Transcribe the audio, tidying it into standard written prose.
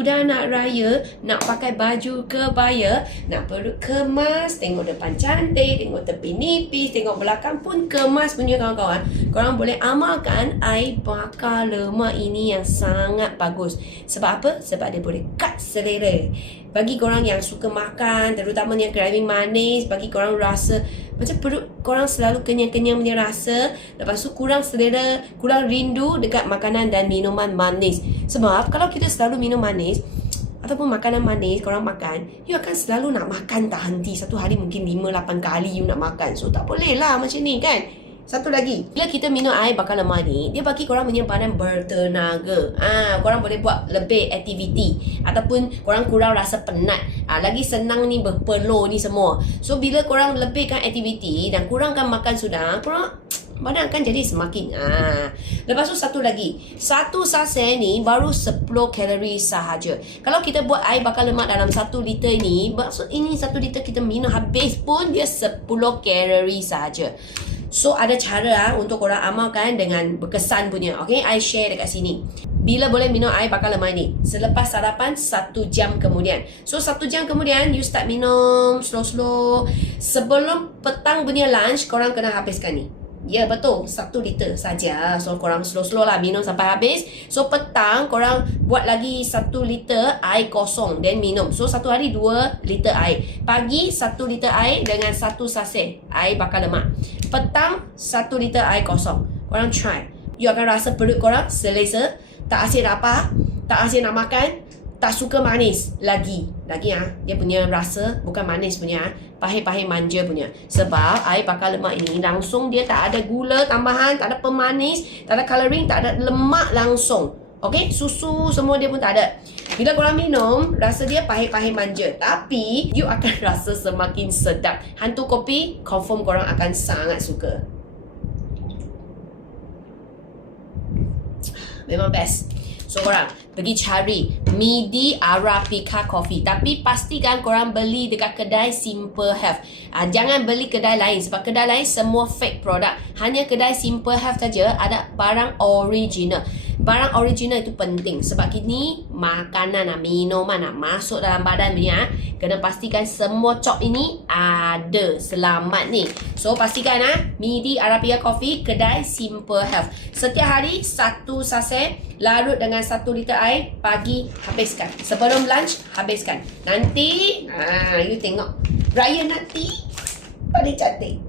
sudah nak raya, nak pakai baju kebaya, nak perut kemas, tengok depan cantik, tengok tepi nipis, tengok belakang pun kemas punya kawan-kawan. Korang boleh amalkan air bakar lemak ini yang sangat bagus. Sebab apa? Sebab dia boleh cut selera. Bagi korang yang suka makan, terutamanya craving manis, bagi korang rasa macam perut korang selalu kenyang-kenyang punya rasa, lepas tu kurang selera, kurang rindu dekat makanan dan minuman manis. Sebab kalau kita selalu minum manis ataupun makanan manis korang makan, you akan selalu nak makan tak henti. Satu hari mungkin 5-8 kali you nak makan. So tak boleh lah macam ni kan. Satu lagi, bila kita minum air bakar lemak ni, dia bagi korang punya badan bertenaga. Korang boleh buat lebih aktiviti ataupun korang kurang rasa penat. Lagi senang ni berpeluh ni semua. So bila korang lebihkan aktiviti dan kurangkan makan sudah, korang badan akan jadi semakin Lepas tu satu lagi, satu sachet ni baru 10 kalori sahaja. Kalau kita buat air bakar lemak dalam 1 liter ni, maksud ini 1 liter kita minum habis pun dia 10 kalori sahaja. So ada cara untuk korang amalkan dengan berkesan punya. Okay, I share dekat sini. Bila boleh minum air bakar lemak ni? Selepas sarapan 1 jam kemudian. So 1 jam kemudian you start minum slow-slow. Sebelum petang punya lunch korang kena habiskan ni. Ya betul, 1 liter saja. So korang slow-slow lah minum sampai habis. So petang korang buat lagi 1 liter air kosong dan minum. So satu hari 2 liter air. Pagi 1 liter air dengan 1 sachet air bakar lemak. Petang 1 liter air kosong. Korang try. You akan rasa perut korang selesa, tak asyik lapar, tak asyik nak makan, tak suka manis lagi. Dia punya rasa bukan manis punya, pahit-pahit manja punya. Sebab air bakar lemak ini langsung dia tak ada gula tambahan, tak ada pemanis, tak ada colouring, tak ada lemak langsung. Okay, susu semua dia pun tak ada. Bila korang minum, rasa dia pahit-pahit manja, tapi you akan rasa semakin sedap. Hantu kopi confirm korang akan sangat suka. Memang best. So korang pergi cari Midi Arabica Coffee. Tapi pastikan korang beli dekat kedai Simple Health. Jangan beli kedai lain. Sebab kedai lain semua fake produk. Hanya kedai Simple Health saja ada barang original. Barang original itu penting. Sebab kini makanan, minuman nak masuk dalam badan punya, kena pastikan semua cok ini ada selamat ni. So pastikan Midi Arabica Coffee kedai Simple Health. Setiap hari 1 sachet larut dengan 1 liter air. Pagi habiskan. Sebelum lunch habiskan. Nanti you tengok raya nanti paling cantik.